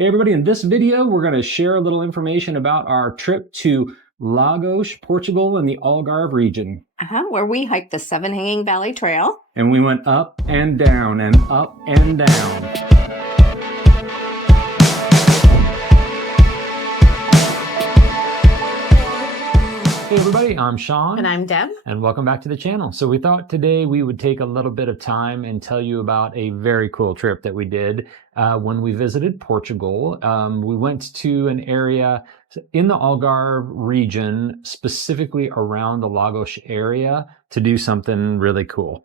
Hey everybody, in this video we're going to share a little information about our trip to Lagos, Portugal in the Algarve region. Where we hiked the Seven Hanging Valley Trail. And we went up and down and up and down. Hey everybody, I'm Sean. And I'm Deb. And welcome back to the channel. So we thought today we would take a little bit of time and tell you about a very cool trip that we did when we visited Portugal. We went to an area in the Algarve region, specifically around the Lagos area, to do something really cool.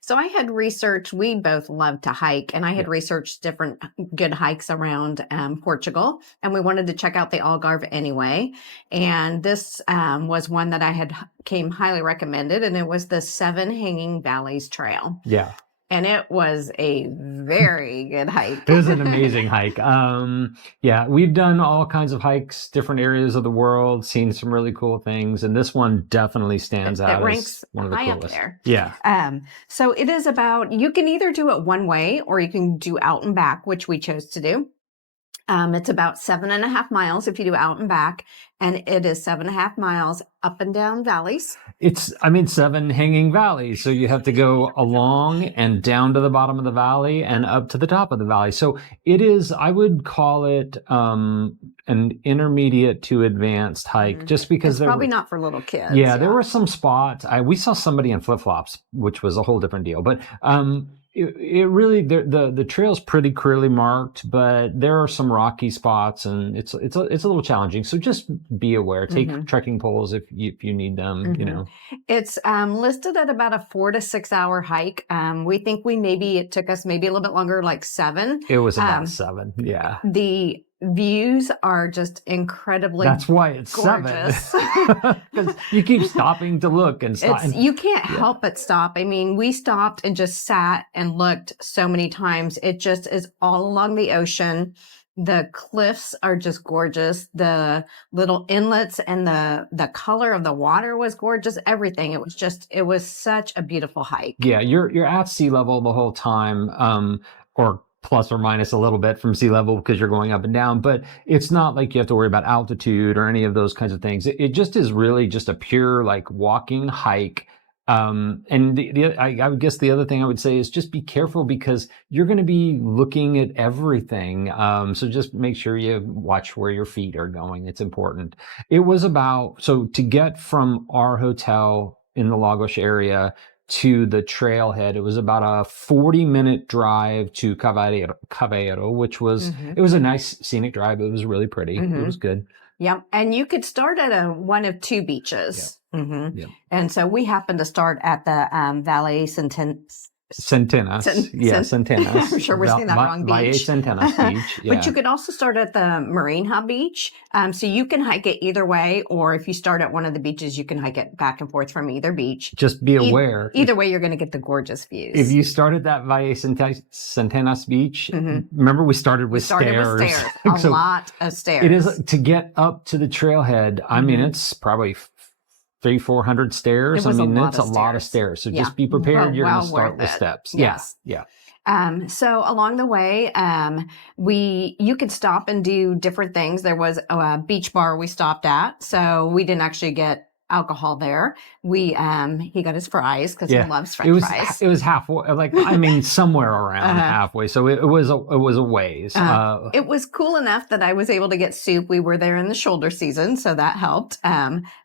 So I had researched, we both love to hike, and I had researched different good hikes around Portugal, and we wanted to check out the Algarve anyway. And this was one that I had came highly recommended, and it was the Seven Hanging Valleys Trail. Yeah. And it was a very good hike. It was an amazing hike. Yeah, we've done all kinds of hikes, different areas of the world, seen some really cool things, and this one definitely stands out ranks as one of the high coolest. Up there. Yeah. So it is about, you can either do it one way or you can do out and back, which we chose to do. It's about 7.5 miles if you do out and back, and it is 7.5 miles up and down valleys. Seven hanging valleys. So you have to go along and down to the bottom of the valley and up to the top of the valley. So it is, I would call it an intermediate to advanced hike, just because it's probably not for little kids. Yeah, there were some spots. We saw somebody in flip-flops, which was a whole different deal. But it really, the trail's pretty clearly marked, but there are some rocky spots, and it's a little challenging. So just be aware. Take trekking poles if you need them. You know, it's listed at about a 4 to 6 hour hike. We think it took us maybe a little bit longer, like 7. It was about 7. Yeah. The views are just incredibly That's why it's gorgeous. 7. Because you keep stopping to look and stop. You can't help but stop. I mean, we stopped and just sat and looked so many times. It just is all along the ocean. The cliffs are just gorgeous. The little inlets and the color of the water was gorgeous. Everything. It was such a beautiful hike. Yeah, you're at sea level the whole time, or plus or minus a little bit from sea level because you're going up and down, but it's not like you have to worry about altitude or any of those kinds of things. It just is really just a pure like walking hike. And I would guess the other thing I would say is just be careful because you're going to be looking at everything. So just make sure you watch where your feet are going. It's important. It was so to get from our hotel in the Lagos area to the trailhead, it was about a 40-minute drive to Caballero, which was, it was a nice scenic drive. It was really pretty. It was good. Yep. And you could start at one of 2 beaches. Yep. And so we happened to start at the Valle Centenas. Centenas. I'm sure we're saying that wrong beach. Valle Centenas Beach. Yeah. But you could also start at the Marinha Beach. So you can hike it either way, or if you start at one of the beaches, you can hike it back and forth from either beach. Just be aware. Either way, you're going to get the gorgeous views. If you start at that Valle Centenas Beach, remember we started with stairs. A lot of stairs. It is to get up to the trailhead. I mean, it's probably 300-400 stairs. It's a lot of stairs. So just be prepared. You're going to start with steps. Yes. Yeah. So along the way, you could stop and do different things. There was a beach bar we stopped at, so we didn't actually get alcohol there. He got his fries because he loves French fries. It was halfway, somewhere around halfway. So it was a ways. It was cool enough that I was able to get soup. We were there in the shoulder season, so that helped.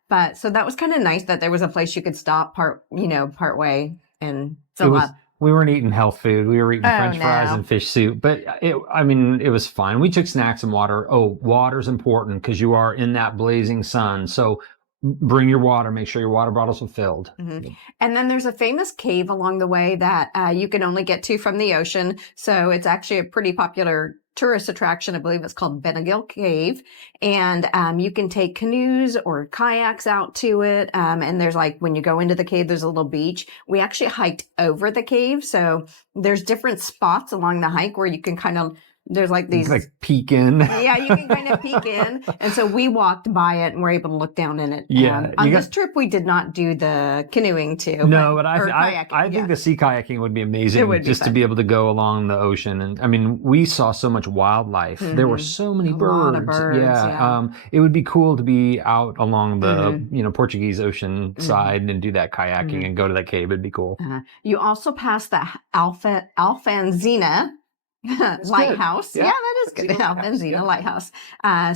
But so that was kind of nice that there was a place you could stop part way and fill up. We weren't eating health food. We were eating French fries and fish soup. But it was fine. We took snacks and water. Oh, water's important because you are in that blazing sun. So bring your water. Make sure your water bottles are filled. And then there's a famous cave along the way that you can only get to from the ocean. So it's actually a pretty popular tourist attraction. I believe it's called Benagil Cave. And you can take canoes or kayaks out to it. And there's when you go into the cave, there's a little beach. We actually hiked over the cave. So there's different spots along the hike where you can kind of there's like these like peek in. Yeah, you can kind of peek in. And so we walked by it and were able to look down in it. Yeah. On this trip, we did not do the canoeing too. No, but or kayaking. I think the sea kayaking would be amazing. It would be just to fun. be able to go along the ocean. And I mean, we saw so much wildlife. There were so many birds. lot of birds. Yeah. It would be cool to be out along the, Portuguese ocean side and do that kayaking and go to that cave. It'd be cool. You also passed the Alfanzina lighthouse. Yeah. That is good. Alfanzina lighthouse.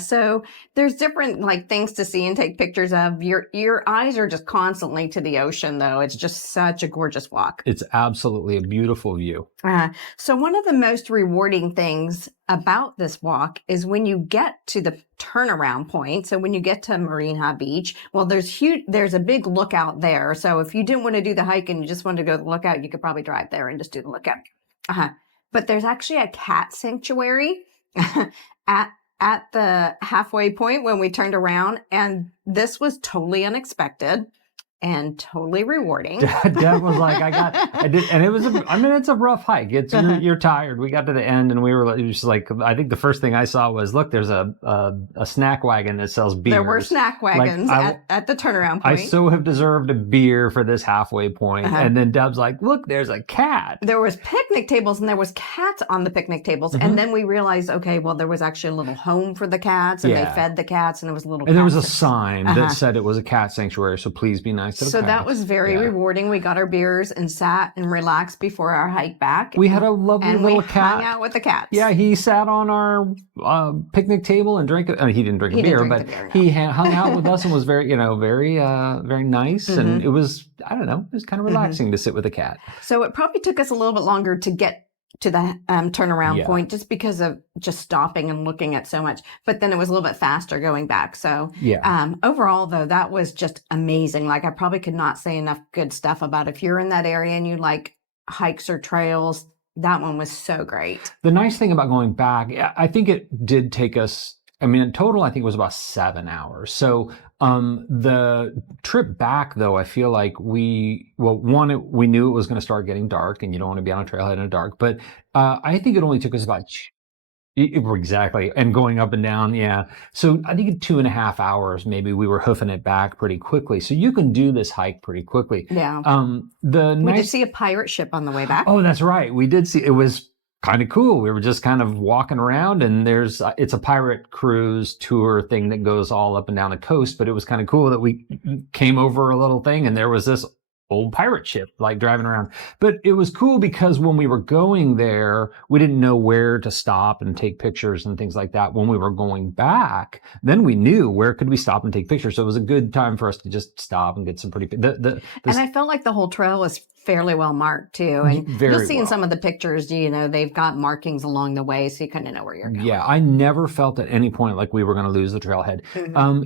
So there's different like things to see and take pictures of. Your eyes are just constantly to the ocean, though. It's just such a gorgeous walk. It's absolutely a beautiful view. So one of the most rewarding things about this walk is when you get to the turnaround point. So when you get to Marina Beach, well, there's a big lookout there. So if you didn't want to do the hike and you just wanted to go to the lookout, you could probably drive there and just do the lookout. But there's actually a cat sanctuary at the halfway point when we turned around, and this was totally unexpected and totally rewarding. Deb was like, I did, and it was, it's a rough hike. You're tired. We got to the end and we were just like, I think the first thing I saw was, look, there's a snack wagon that sells beers. There were snack wagons at the turnaround point. I so have deserved a beer for this halfway point. And then Deb's like, look, there's a cat. There was picnic tables and there was cats on the picnic tables. And then we realized, okay, well, there was actually a little home for the cats and they fed the cats and it was a little. And there was a sign that said it was a cat sanctuary. So please be nice. So that was very rewarding. We got our beers and sat and relaxed before our hike back. We had a lovely little cat. Hung out with the cats. Yeah, he sat on our picnic table and drank. He didn't drink a beer, but he hung out with us and was very, very nice. And it was, I don't know, it was kind of relaxing to sit with a cat. So it probably took us a little bit longer to get to the turnaround point just because of just stopping and looking at so much. But then it was a little bit faster going back. So overall, though, that was just amazing. Like I probably could not say enough good stuff about if you're in that area and you like hikes or trails, that one was so great. The nice thing about going back, I think it did take us, in total, I think it was about 7 hours. So the trip back, though, I feel like we knew it was going to start getting dark and you don't want to be on a trailhead in the dark. But I think it only took us about exactly. And going up and down. Yeah. So I think in 2.5 hours, maybe we were hoofing it back pretty quickly. So you can do this hike pretty quickly. Yeah. We did see a pirate ship on the way back. Oh, that's right. We did see, it was kind of cool. We were just kind of walking around and it's a pirate cruise tour thing that goes all up and down the coast, but it was kind of cool that we came over a little thing and there was this old pirate ship like driving around. But it was cool because when we were going there, we didn't know where to stop and take pictures and things like that. When we were going back, then we knew where could we stop and take pictures. So it was a good time for us to just stop and get some pretty. And I felt like the whole trail was fairly well marked too. And you'll see in some of the pictures, they've got markings along the way, so you kind of know where you're going. Yeah, I never felt at any point like we were going to lose the trailhead.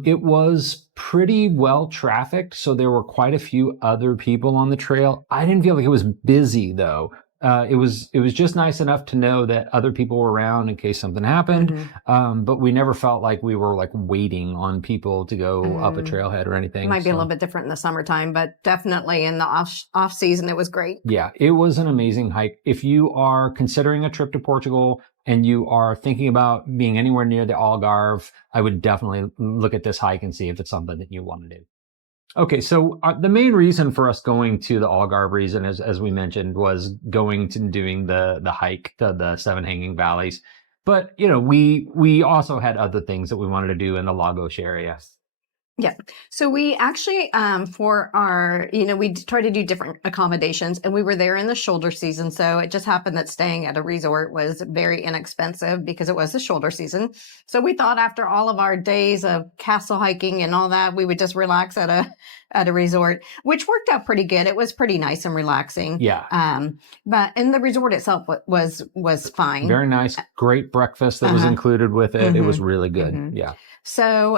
It was pretty well trafficked, so there were quite a few other people on the trail. I didn't feel like it was busy though. It was just nice enough to know that other people were around in case something happened. But we never felt like we were like waiting on people to go up a trailhead or anything. It might be a little bit different in the summertime, but definitely in the off season, it was great. Yeah, it was an amazing hike. If you are considering a trip to Portugal and you are thinking about being anywhere near the Algarve, I would definitely look at this hike and see if it's something that you want to do. Okay, so the main reason for us going to the Algarve region, as we mentioned, was going to doing the hike to the Seven Hanging Valleys. But, we also had other things that we wanted to do in the Lagos area. Yeah. So we actually, for our, we try to do different accommodations and we were there in the shoulder season. So it just happened that staying at a resort was very inexpensive because it was the shoulder season. So we thought after all of our days of castle hiking and all that, we would just relax at a resort, which worked out pretty good. It was pretty nice and relaxing. Yeah. But in the resort itself was fine. Very nice. Great breakfast that was included with it. It was really good. Yeah. So,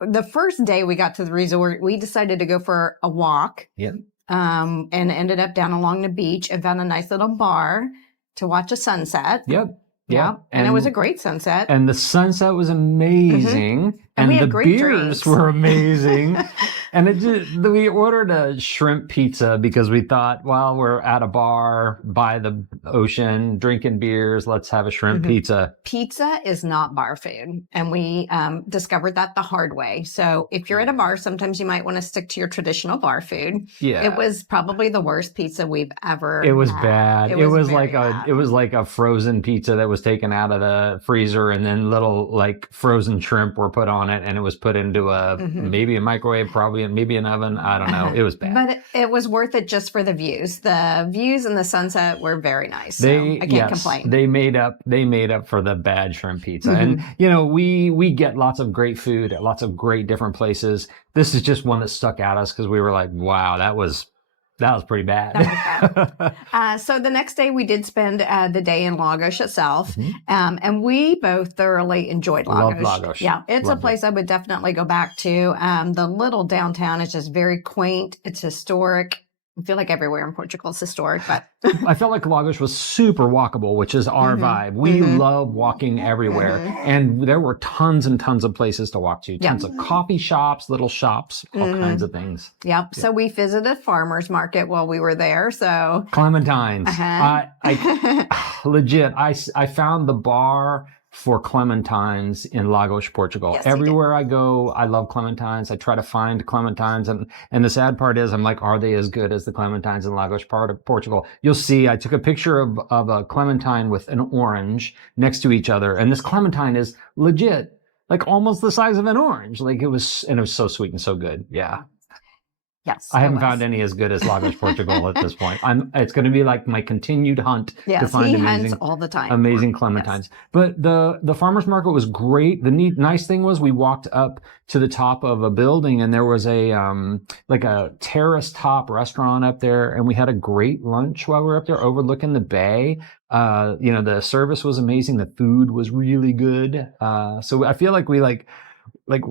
the first day we got to the resort, we decided to go for a walk. Yeah. And ended up down along the beach and found a nice little bar to watch a sunset. Yep. Yeah. And it was a great sunset. And the sunset was amazing. And we had the great beers drinks. were amazing. And we ordered a shrimp pizza because we thought, well, we're at a bar by the ocean, drinking beers. Let's have a shrimp pizza. Pizza is not bar food. And we discovered that the hard way. So if you're at a bar, sometimes you might want to stick to your traditional bar food. Yeah. It was probably the worst pizza we've ever It was had. bad. It was very like a frozen pizza that was taken out of the freezer, and then little like frozen shrimp were put on it, and it was put into maybe a microwave, probably maybe an oven. I don't know. It was bad. But it was worth it just for the views. The views and the sunset were very nice. So I can't complain. They made up for the bad shrimp pizza. And you know, we get lots of great food at lots of great different places. This is just one that stuck at us because we were like, wow, that was pretty bad. That was bad. So the next day we did spend the day in Lagos itself. And we both thoroughly enjoyed Lagos. Love Lagos. Yeah, it's a place I would definitely go back to. The little downtown is just very quaint. It's historic. I feel like everywhere in Portugal is historic, but I felt like Lagos was super walkable, which is our vibe. We love walking everywhere. And there were tons and tons of places to walk to. Tons of coffee shops, little shops, all kinds of things. Yep. So we visited farmers market while we were there. So Clementines. Legit, I found the bar for clementines in Lagos, Portugal. Yes, everywhere I go, I love clementines. I try to find clementines. And the sad part is, I'm like, are they as good as the clementines in Lagos, part of Portugal? You'll see, I took a picture of a clementine with an orange next to each other. And this clementine is legit, like almost the size of an orange. Like it was so sweet and so good. Yeah. Yes, I haven't found any as good as Lagos, Portugal at this point. It's going to be like my continued hunt to find amazing, all the time. amazing clementines. Yes. But the farmer's market was great. The nice thing was we walked up to the top of a building and there was a like a terrace top restaurant up there, and we had a great lunch while we were up there overlooking the bay. You know, the service was amazing. The food was really good. So I feel like we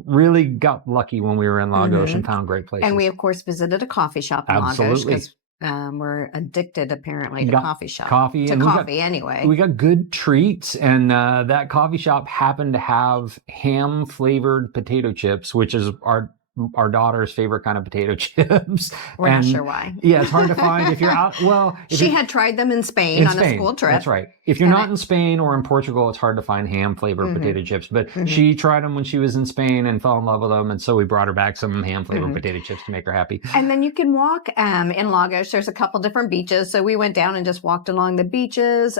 really got lucky when we were in Lagos and found great places. And we, of course, visited a coffee shop in Lagos because we're addicted, apparently, to coffee shop. Anyway. We got good treats, and that coffee shop happened to have ham-flavored potato chips, which is our daughter's favorite kind of potato chips. We're not sure why. Yeah, it's hard to find if you're out. Well, she had tried them in Spain on a school trip. That's right. If you're not in Spain or in Portugal, it's hard to find ham-flavored potato chips. But she tried them when she was in Spain and fell in love with them, and so we brought her back some ham-flavored potato chips to make her happy. And then you can walk in Lagos. There's a couple different beaches, so we went down and just walked along the beaches.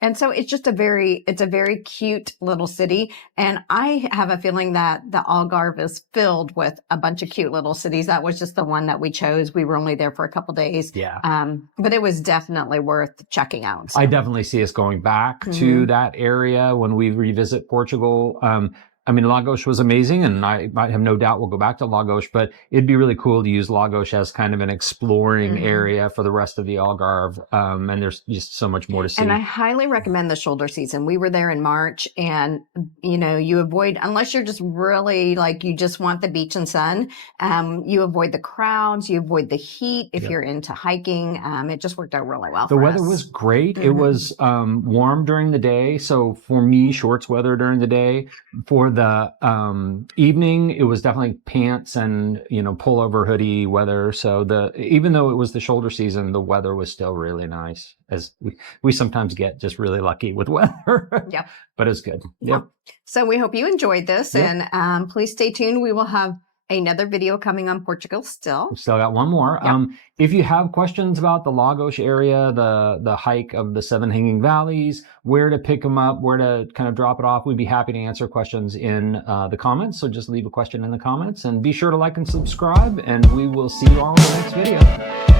And so it's just a very cute little city. And I have a feeling that the Algarve is filled with a bunch of cute little cities. That was just the one that we chose. We were only there for a couple days. Yeah. But it was definitely worth checking out. So. I definitely see us going back to that area when we revisit Portugal. I mean, Lagos was amazing, and I have no doubt we'll go back to Lagos, but it'd be really cool to use Lagos as kind of an exploring area for the rest of the Algarve. And there's just so much more to see. And I highly recommend the shoulder season. We were there in March, and, you know, you avoid, unless you're just really like, you just want the beach and sun, you avoid the crowds, you avoid the heat if you're into hiking. It just worked out really well. The weather was great. It was warm during the day. So for me, shorts weather during the day. For the evening, it was definitely pants and, you know, pullover hoodie weather. So even though it was the shoulder season, the weather was still really nice, as we sometimes get just really lucky with weather. Yep. But it's good. Yep. So we hope you enjoyed this, and please stay tuned. We will have another video coming on Portugal still. We've still got one more. Yep. If you have questions about the Lagos area, the hike of the 7 Hanging Valleys, where to pick them up, where to kind of drop it off, we'd be happy to answer questions in the comments. So just leave a question in the comments, and be sure to like and subscribe, and we will see you all in the next video.